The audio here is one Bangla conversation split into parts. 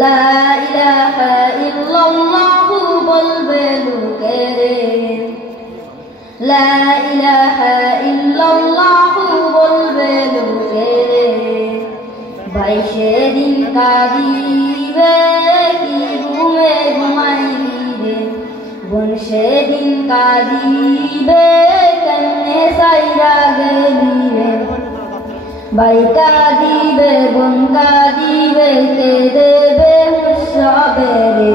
লা ইলাহা ইল্লাল্লাহু বলবে লোকে রে, লা ইলাহা ইল্লাল্লাহু বলবে লোকে রে। ভাই সেদিন কাঁদিবে কি ঘুমে ঘুমাইবি রে, বোন সেদিন কাঁদিবে কেমনে সাইরা গেলি রে। ভাই কাঁদিবে বোন কাঁদিবে কে দেবে সবে রে,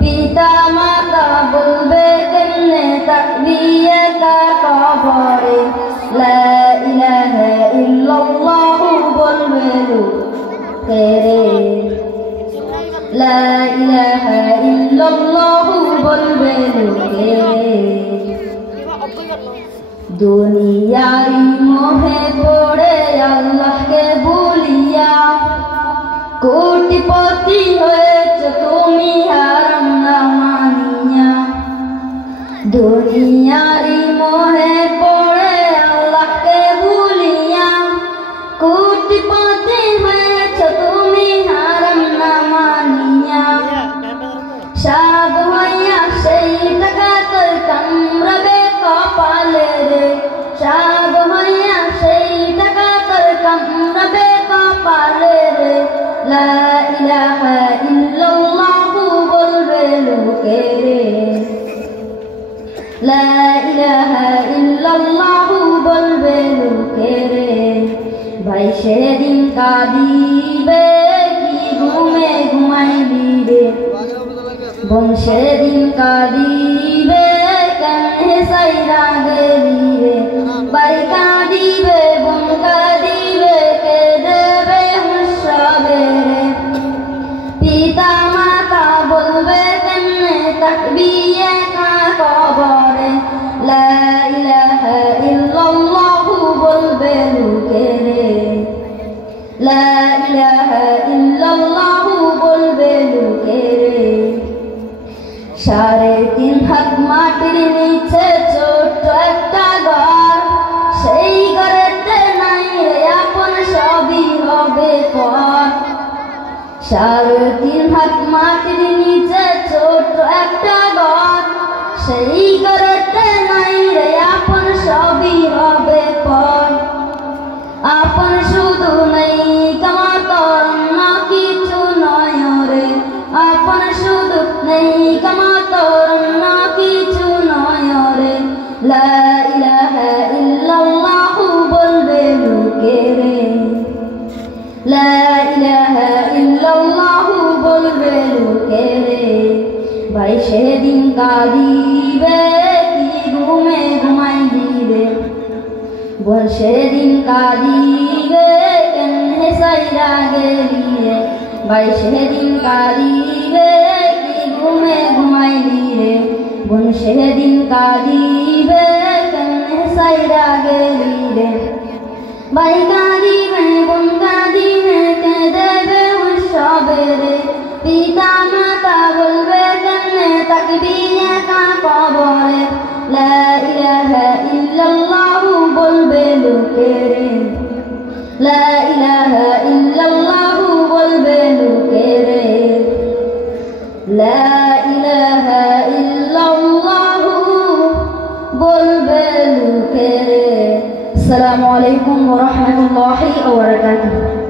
পিতা মাতা বলবে কেমনে থাকবি একা কবরে। লা ইলাহা ইল্লাল্লাহু বলবে লোকে রে, লা ইলাহা ইল্লাল্লাহু বলবে লোকে রে। দুনিয়ারি মোহে পড়ে আল্লাহকে ভুলিয়া কোটিপতি হয়েছ তুমি হারাম না মানিয়া। দুনিয়ারি মোহে পড়ে আল্লাহকে ভুলিয়া কোটিপতি হয়েছ তুমি হারাম না মানিয়া। সাব হইয়া সেই টাকা তোর কামড়াবে কপালে রে, সাব হইয়া সেই টাকা তোর কামড়াবে কপালে রে। লা ইলাহা ইল্লাল্লাহু বলবে লোকে রে, লা ইলাহা ইল্লাল্লাহু বলবে লোকে রে। ভাই সেদিন কাঁদিবে কি ঘুমে ঘুমাইবি রে, বোন সেদিন কাঁদিবে কেমনে সাইরা গেলি রে। ভাই কাঁদিবে বোন কাঁদিবে কে দেবে সবে রে, পিতা মাতা বলবে কেমনে থাকবি একা কবরে। লা ইলাহা ইল্লাল্লাহু বলবে লোকে রে, লা ইলাহা ইল্লাল্লাহু বলবে লোকে রে। 3.5 হাত মাটির নিচে ছোট্ট একটা ঘর, সেই ঘরেতে নাই রে আপন সবই হবে পর। 3.5 হাত মাটির নিচে ছোট্ট একটা ঘর, সেই ঘরেতে নাই রে আপন সবই হবে পর। আপন শুধু নেই কামাতর না কিছু নয় রে, আপন শুধু নেই কামাতর না কিছু নয় রে। লা ইলাহা ইল্লাল্লাহু বলবে লোকে রে, লা ইলাহা ইল্লাল্লাহু বলবে লোকে রে। ভাই সেদিন কাঁদিবে কি ঘুমে ঘুমাইবি রে, বোন সেদিন কাঁদিবে কেমনে সাইরা গেলি রে। ভাই সেদিন কাঁদিবে কি ঘুমে ঘুমাইবি রে, বোন সেদিন কাঁদিবে কেমনে সাইরা গেলি রে। ভাই কাঁদিবে বোন কাঁদিবে কে দেবে সবে রে, পিতা মাতা বলবে কেমনে থাকবি একা কবরে। লা ইলাহা ইল্লাল্লাহু বলবে লোকে রে, লা ইলাহা ইল্লাল্লাহু বলবে লোকে রে, লা ইলাহা ইল্লাল্লাহু বলবে লোকে রে। আসসালামু আলাইকুম ওয়া রাহমাতুল্লাহি ওয়া বারাকাতুহু।